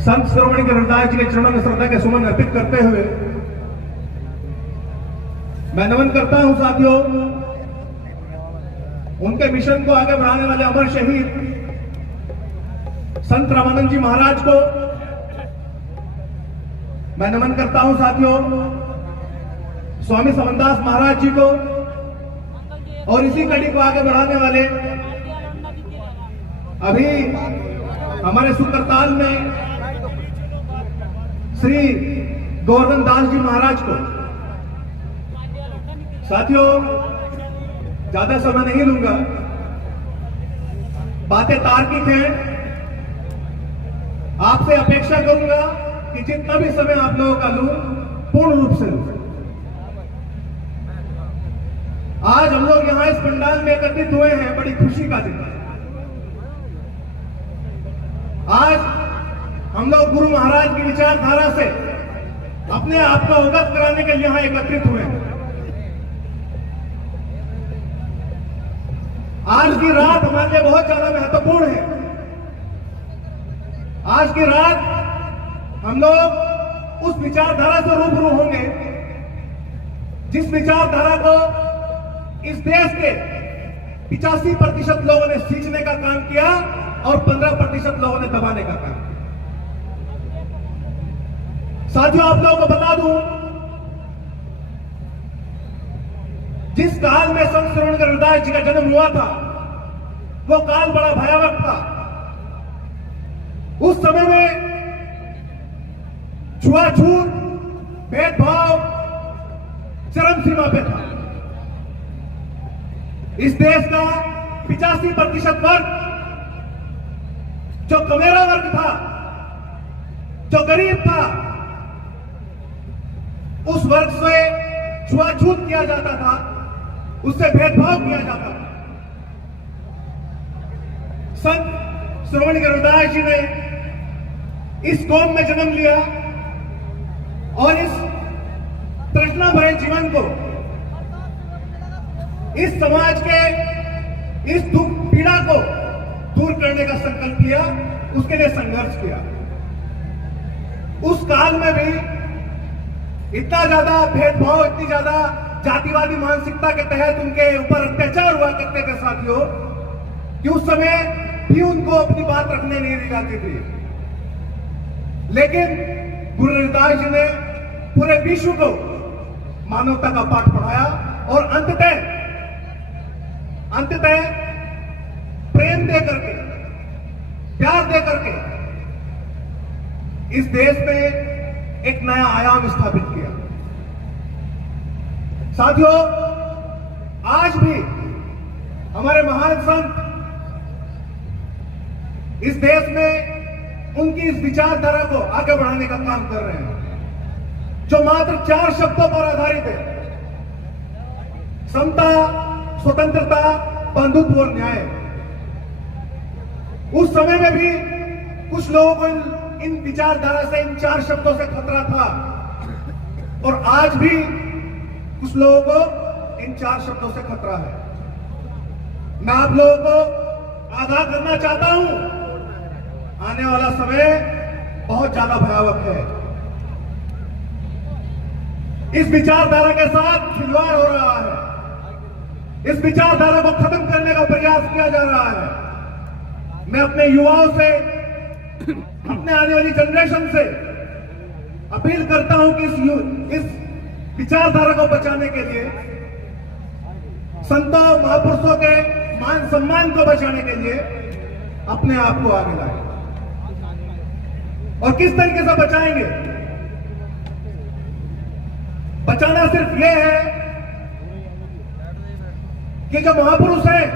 संत शिरोमणि गुरुदास जी के चरणों में श्रद्धा के सुमन अर्पित करते हुए मैं नमन करता हूं साथियों उनके मिशन को आगे बढ़ाने वाले अमर शहीद संत रामानंद जी महाराज को। मैं नमन करता हूं साथियों स्वामी समनदास महाराज जी को और इसी कड़ी को आगे बढ़ाने वाले अभी हमारे सुकरताल में श्री गोवर्धन दास जी महाराज को। साथियों ज्यादा समय नहीं लूंगा, बातें तार्किक हैं। आपसे अपेक्षा करूंगा कि जितना भी समय आप लोगों का लूं पूर्ण रूप से लूं। आज हम लोग यहां इस पंडाल में एकत्रित हुए हैं, बड़ी खुशी का दिन है। आज हम लोग गुरु महाराज की विचारधारा से अपने आप को अवगत कराने के लिए यहां एकत्रित हुए हैं। आज की रात हमारे लिए बहुत ज्यादा महत्वपूर्ण है। आज की रात हम लोग उस विचारधारा से रूबरू होंगे जिस विचारधारा को इस देश के 85% लोगों ने सींचने का काम किया और 15% लोगों ने दबाने का काम किया। साथियों आप लोगों को बता दूं, जिस काल में संत शिरोमणि गुरुदास जी का जन्म हुआ था वो काल बड़ा भयावह था। उस समय में छुआछूत भेदभाव चरम सीमा पे था। इस देश का 85% वर्ग जो कमेरा वर्ग था, जो गरीब था, उस वर्ग से छुआछूत किया जाता था, उससे भेदभाव किया जाता था। संत शिरोमणि गुरुदास जी ने इस कौम में जन्म लिया और इस तृष्णा भरे जीवन को, इस समाज के इस दुख पीड़ा को दूर करने का संकल्प लिया, उसके लिए संघर्ष किया। उस काल में भी इतना ज्यादा भेदभाव, इतनी ज्यादा जातिवादी मानसिकता के तहत उनके ऊपर अत्याचार हुआ करते थे साथियों, कि उस समय भी उनको अपनी बात रखने नहीं दी जाती थी। लेकिन गुरु रविदास जी ने पूरे विश्व को मानवता का पाठ पढ़ाया और अंततः प्रेम दे करके, प्यार दे करके इस देश में एक नया आयाम स्थापित किया। साथियों आज भी हमारे महान संत इस देश में उनकी इस विचारधारा को आगे बढ़ाने का काम कर रहे हैं, जो मात्र 4 शब्दों पर आधारित है: समता, स्वतंत्रता, बंधुत्व और न्याय। उस समय में भी कुछ लोगों को इन विचारधारा से, इन 4 शब्दों से खतरा था और आज भी कुछ लोगों को इन 4 शब्दों से खतरा है। मैं आप लोगों को आगाह करना चाहता हूं, आने वाला समय बहुत ज्यादा भयावह है। इस विचारधारा के साथ खिलवाड़ हो रहा है, इस विचारधारा को खत्म करने का प्रयास किया जा रहा है। मैं अपने युवाओं से, अपने आने वाली जनरेशन से अपील करता हूं कि इस विचारधारा को बचाने के लिए, संतों महापुरुषों के मान सम्मान को बचाने के लिए अपने आप को आगे लाएं। और किस तरीके से बचाएंगे? बचाना सिर्फ ये है कि जो महापुरुष हैं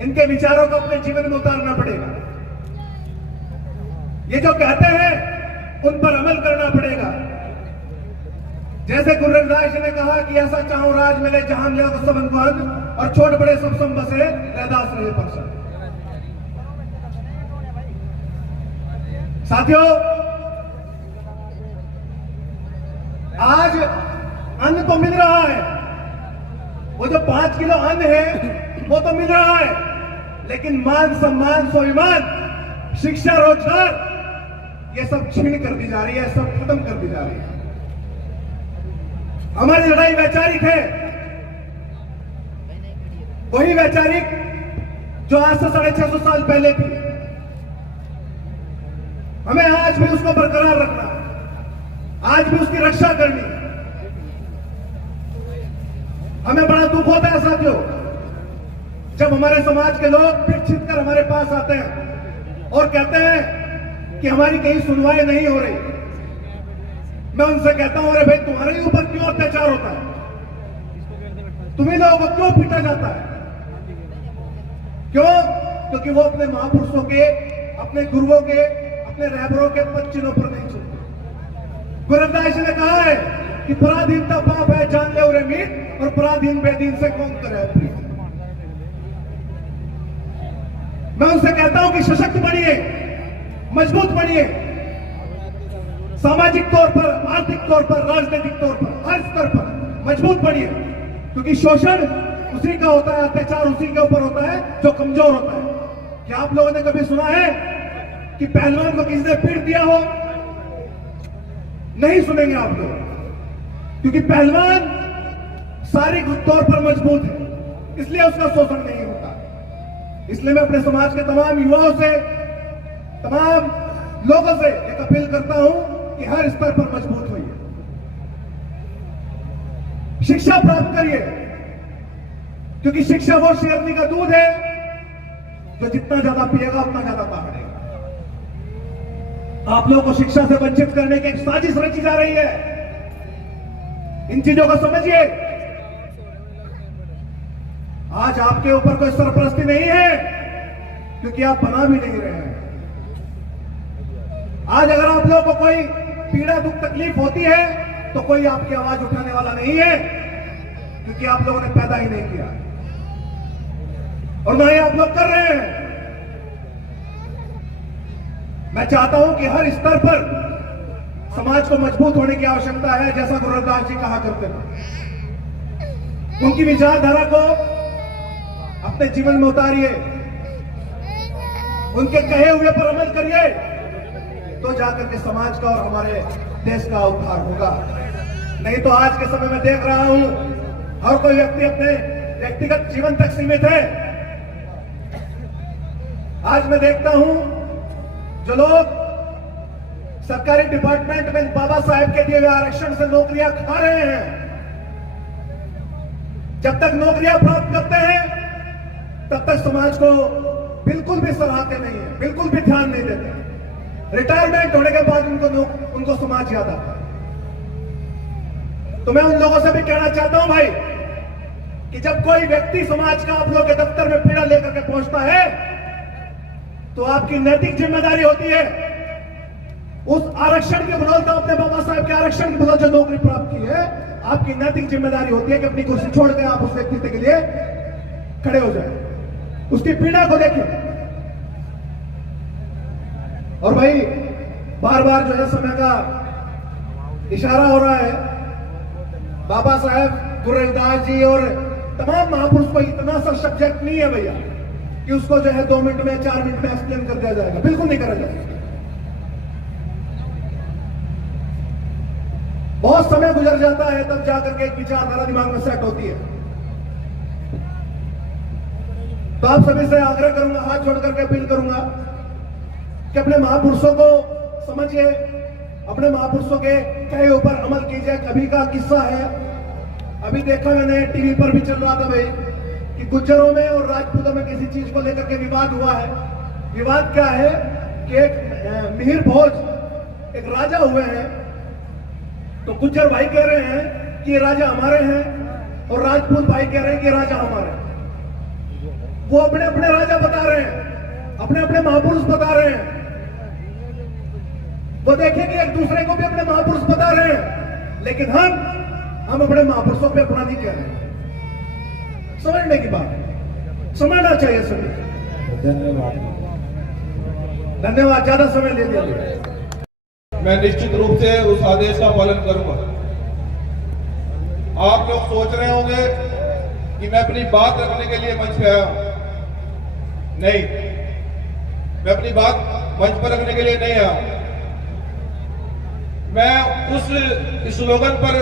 इनके विचारों को अपने जीवन में उतारना पड़ेगा। ये जो कहते हैं उन पर अमल करना पड़ेगा। जैसे गुरु रविदास जी ने कहा कि ऐसा चाहूं राज मिले जहां मिले सब अनबन और छोट बड़े सब सम बसे रैदास रहे परसन। साथियों आज अन्न तो मिल रहा है, वो जो 5 किलो अन्न है वो तो मिल रहा है, लेकिन मान सम्मान स्वाभिमान शिक्षा रोजगार ये सब छीन कर दी जा रही है, सब खत्म कर दी जा रही है। हमारी लड़ाई वैचारिक है, वही वैचारिक जो आज से 650 साल पहले थी। हमें आज भी उसको बरकरार रखना है, आज भी उसकी रक्षा करनी है। हमें बड़ा दुख होता है साथियों, जब हमारे समाज के लोग पीठ छीन कर हमारे पास आते हैं और कहते हैं कि हमारी कहीं सुनवाई नहीं हो रही। मैं उनसे कहता हूं, अरे भाई तुम्हारे ही ऊपर क्यों अत्याचार होता है? तुम्हीं लोगों को क्यों पीटा जाता है? क्यों? क्योंकि वो अपने महापुरुषों के, अपने गुरुओं के, अपने रहबरों के पद चिन्हों पर नहीं चलते। गुरु रविदास जी ने कहा है कि पराधीनता पाप है, जान ले उरे मीत, और पराधीन बेदीन से कौन करे प्रीत। मैं उनसे कहता हूं कि सशक्त बनिए, मजबूत बनिए, सामाजिक तौर पर, आर्थिक तौर पर, राजनीतिक तौर पर, हर स्तर पर मजबूत बनिए। क्योंकि शोषण उसी का होता है, अत्याचार उसी के ऊपर होता है जो कमजोर होता है। क्या आप लोगों ने कभी सुना है कि पहलवान को किसी ने पीट दिया हो? नहीं सुनेंगे आप लोग, क्योंकि पहलवान शारीरिक तौर पर मजबूत है, इसलिए उसका शोषण नहीं होता। इसलिए मैं अपने समाज के तमाम युवाओं से, तमाम लोगों से एक अपील करता हूं कि हर स्तर पर मजबूत होइए, शिक्षा प्राप्त करिए, क्योंकि शिक्षा वो शेरनी का दूध है जो जितना ज्यादा पिएगा उतना ज्यादा पकड़ेगा। आप लोगों को शिक्षा से वंचित करने की एक साजिश रची जा रही है। इन चीजों को समझिए। आज आपके ऊपर कोई सरपरस्ती नहीं है, क्योंकि आप बना भी नहीं रहे हैं। आज अगर आप लोगों को कोई पीड़ा, दुख, तकलीफ होती है तो कोई आपकी आवाज उठाने वाला नहीं है, क्योंकि आप लोगों ने पैदा ही नहीं किया और ना ही आप लोग कर रहे हैं। मैं चाहता हूं कि हर स्तर पर समाज को मजबूत होने की आवश्यकता है, जैसा गुरु रविदास जी कहा करते थे। उनकी विचारधारा को अपने जीवन में उतारिए, उनके कहे हुए पर अमल करिए, तो जाकर के समाज का और हमारे देश का उद्धार होगा। नहीं तो आज के समय में देख रहा हूं, हर कोई व्यक्ति अपने व्यक्तिगत जीवन तक सीमित है। आज मैं देखता हूं जो लोग सरकारी डिपार्टमेंट में बाबा साहेब के दिए हुए आरक्षण से नौकरियां खा रहे हैं, जब तक नौकरियां प्राप्त करते हैं तब तक समाज को बिल्कुल भी सराहते नहीं है, बिल्कुल भी ध्यान नहीं देते। रिटायरमेंट होने के बाद उनको समाज याद आता है। तो मैं उन लोगों से भी कहना चाहता हूं भाई, कि जब कोई व्यक्ति समाज का आप लोग के दफ्तर में पीड़ा लेकर के पहुंचता है, तो आपकी नैतिक जिम्मेदारी होती है उस आरक्षण के बदौलत, अपने बाबा साहब के आरक्षण के बदौलत जो नौकरी प्राप्त की है, आपकी नैतिक जिम्मेदारी होती है कि अपनी कुर्सी छोड़ के आप उस व्यक्ति के लिए खड़े हो जाए, उसकी पीड़ा को देखें। और भाई बार बार जो है समय का इशारा हो रहा है, बाबा साहेब, गुरु रविदास जी और तमाम महापुरुष को इतना सा सब्जेक्ट नहीं है भैया कि उसको जो है 2 मिनट में, 4 मिनट में एक्सप्लेन कर दिया जाएगा। बिल्कुल नहीं करा जाएगा। बहुत समय गुजर जाता है, तब जाकर के एक विचारधारा दिमाग में सेट होती है। तो आप सभी से आग्रह करूंगा, हाथ जोड़ करके अपील करूंगा कि अपने महापुरुषों को समझिए, अपने महापुरुषों के कहे ऊपर अमल कीजिए। कभी का किस्सा है, अभी देखा मैंने, टीवी पर भी चल रहा था भाई, कि गुज्जरों में और राजपूतों में किसी चीज को लेकर के विवाद हुआ है। विवाद क्या है कि एक मिहिर भोज, एक राजा हुए हैं, तो गुज्जर भाई कह रहे हैं कि ये राजा हमारे हैं, और राजपूत भाई कह रहे हैं कि राजा हमारे हैं। वो अपने अपने राजा बता रहे हैं, अपने अपने महापुरुष बता रहे हैं। वो देखेंगे एक दूसरे को भी अपने महापुरुष बता रहे हैं, लेकिन हम अपने महापुरुषों पे अपना नहीं कह रहे हैं। समझने की बात, समझना चाहिए सभी। धन्यवाद, ज्यादा समय ले लिया। मैं निश्चित रूप से उस आदेश का पालन करूंगा। आप लोग सोच रहे होंगे कि मैं अपनी बात रखने के लिए मंच पे आया हूं। नहीं, मैं अपनी बात मंच पर रखने के लिए नहीं आया। मैं उस स्लोगन पर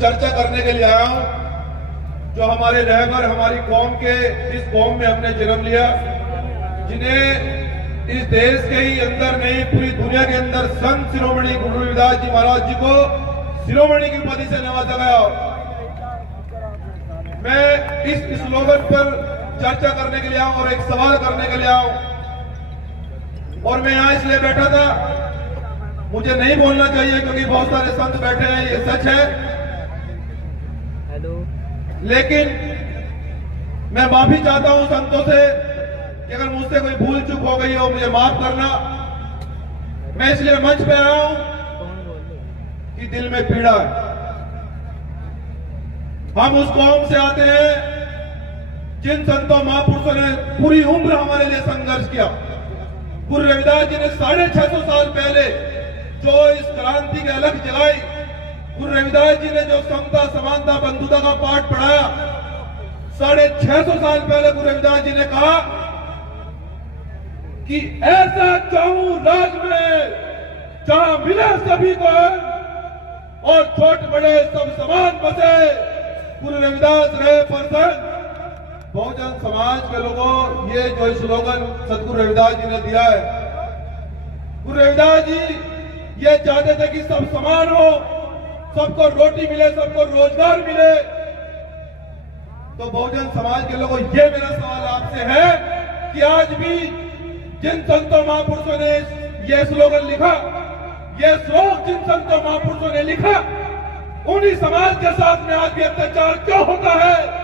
चर्चा करने के लिए आया हूं जो हमारे रहबर हमारी कौम के, जिस कौम में हमने जन्म लिया, जिन्हें इस देश के ही अंदर नहीं पूरी दुनिया के अंदर संत शिरोमणि गुरु रविदास जी महाराज जी को शिरोमणि की उपाधि से नवाजा गया। मैं इस स्लोगन पर चर्चा करने के लिए आऊं और एक सवाल करने के लिए आऊं, और मैं यहां इसलिए बैठा था, मुझे नहीं बोलना चाहिए क्योंकि बहुत सारे संत बैठे हैं, ये सच है, लेकिन मैं माफी चाहता हूं संतों से कि अगर मुझसे कोई भूल चूक हो गई हो मुझे माफ करना। मैं इसलिए मंच पे आया हूं कि दिल में पीड़ा है। हम उस कौम से आते हैं जिन संतों महापुरुषों ने पूरी उम्र हमारे लिए संघर्ष किया। गुरु रविदास जी ने 650 साल पहले जो इस क्रांति की अलख जगाई, गुरु रविदास जी ने जो समता समानता बंधुता का पाठ पढ़ाया, 650 साल पहले गुरु रविदास जी ने कहा कि ऐसा चाहूं राज में जहां मिले सभी को और छोटे बड़े सब समान बसे, गुरु रविदास रहे प्रसन्न। बहुजन समाज के लोगों, ये जो स्लोगन सदगुरु रविदास जी ने दिया है, गुरु रविदास जी ये चाहते थे कि सब समान हो, सबको रोटी मिले, सबको रोजगार मिले। तो बहुजन समाज के लोगों, ये मेरा सवाल आपसे है कि आज भी जिन संतों महापुरुषों ने ये स्लोगन लिखा, ये श्लोक जिन संतों महापुरुषों ने लिखा, उन्हीं समाज के साथ में आज भी अत्याचार क्यों होता है?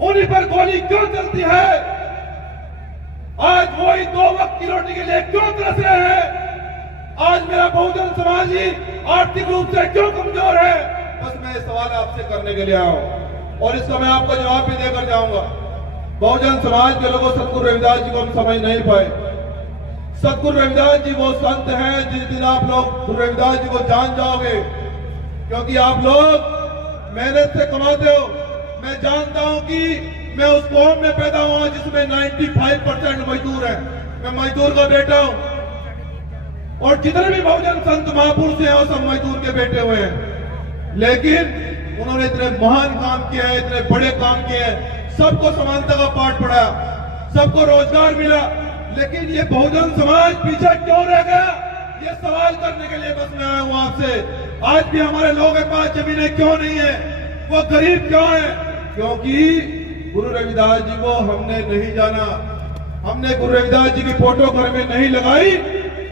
उन्हीं पर गोली क्यों चलती है? आज वही 2 वक्त की रोटी के लिए क्यों तरस रहे हैं? आज मेरा बहुजन समाज ही आर्थिक रूप से क्यों कमजोर है? बस मैं सवाल आपसे करने के लिए आया हूं और इसका मैं आपको जवाब भी देकर जाऊंगा। बहुजन समाज के लोगों, सदगुरु रविदास जी को हम समझ नहीं पाए। सदगुरु रविदास जी वो संत हैं जिस दिन आप लोग गुरु रविदास जी को जान जाओगे, क्योंकि आप लोग मेहनत से कमाते हो। मैं जानता हूं कि मैं उस कौम में पैदा हुआ जिसमें 95% मजदूर है। मैं मजदूर का बेटा हूं और जितने भी बहुजन संत महापुरुष हैं वो सब मजदूर के बेटे हुए हैं, लेकिन उन्होंने इतने महान काम किए हैं, इतने बड़े काम किए हैं, सबको समानता का पाठ पढ़ाया, सबको रोजगार मिला, लेकिन ये बहुजन समाज पीछे क्यों रह गया? ये सवाल करने के लिए बस मैं आया हूं आपसे। आज भी हमारे लोगों के पास जमीनें क्यों नहीं है? वो गरीब क्यों है? क्योंकि गुरु रविदास जी को हमने नहीं जाना। हमने गुरु रविदास जी की फोटो घर में नहीं लगाई।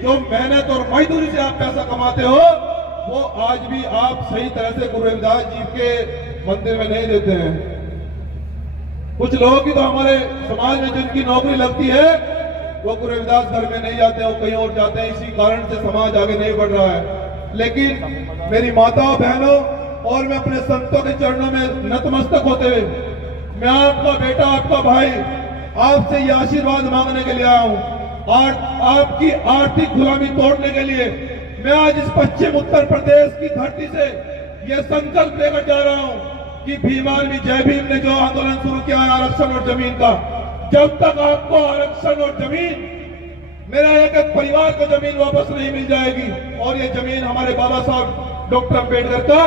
जो मेहनत और मजदूरी से आप पैसा कमाते हो, वो आज भी आप सही तरह से गुरु रविदास जी के मंदिर में नहीं देते हैं। कुछ लोगों की तो हमारे समाज में जिनकी नौकरी लगती है वो गुरु रविदास घर में नहीं जाते, वो कहीं और जाते हैं। इसी कारण से समाज आगे नहीं बढ़ रहा है। लेकिन मेरी माताओं बहनों और मैं अपने संतों के चरणों में नतमस्तक होते हुए मैं आपका बेटा, आपका भाई, आपसे ये आशीर्वाद मांगने के लिए आया हूं। आपकी आर्थिक गुलामी तोड़ने के लिए मैं आज इस पश्चिम उत्तर प्रदेश की धरती से ये संकल्प लेकर जा रहा हूं कि भीम आर्मी जय भीम ने जो आंदोलन शुरू किया है आरक्षण और जमीन का, जब तक आपको आरक्षण और जमीन, मेरा एक परिवार को जमीन वापस नहीं मिल जाएगी, और ये जमीन हमारे बाबा साहब डॉक्टर अम्बेडकर का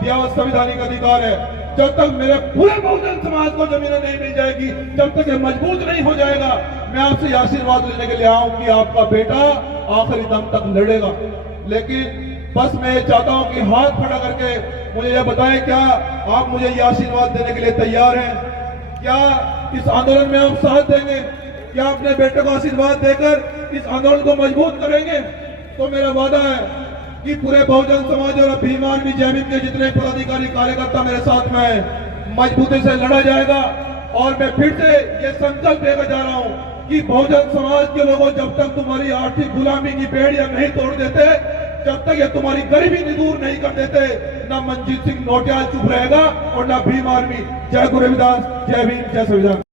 दिया हुआ संवैधानिक अधिकार है, जब तक मेरे पूरे बहुजन समाज को जमीनें नहीं मिल जाएगी, जब तक ये मजबूत नहीं हो जाएगा, मैं आपसे आशीर्वाद लेने के लिए आऊं कि आपका बेटा आखिरी दम तक लड़ेगा। लेकिन बस मैं ये चाहता हूं कि हाथ खड़ा करके मुझे यह बताएं, क्या आप मुझे ये आशीर्वाद देने के लिए तैयार हैं? क्या इस आंदोलन में आप साथ देंगे? क्या अपने बेटे को आशीर्वाद देकर इस आंदोलन को मजबूत करेंगे? तो मेरा वादा है कि पूरे बहुजन समाज और भीम आर्मी जय भीम के जितने पदाधिकारी कार्यकर्ता मेरे साथ में है, मजबूती से लड़ा जाएगा। और मैं फिर से ये संकल्प लेकर जा रहा हूं कि बहुजन समाज के लोगों, जब तक तुम्हारी आर्थिक गुलामी की बेड़ियां नहीं तोड़ देते, जब तक ये तुम्हारी गरीबी दूर नहीं कर देते, ना मनजीत सिंह नौटियाल चुप रहेगा और ना भीम आर्मी। जय गुरु रविदास, जय भीम, जय संविधान।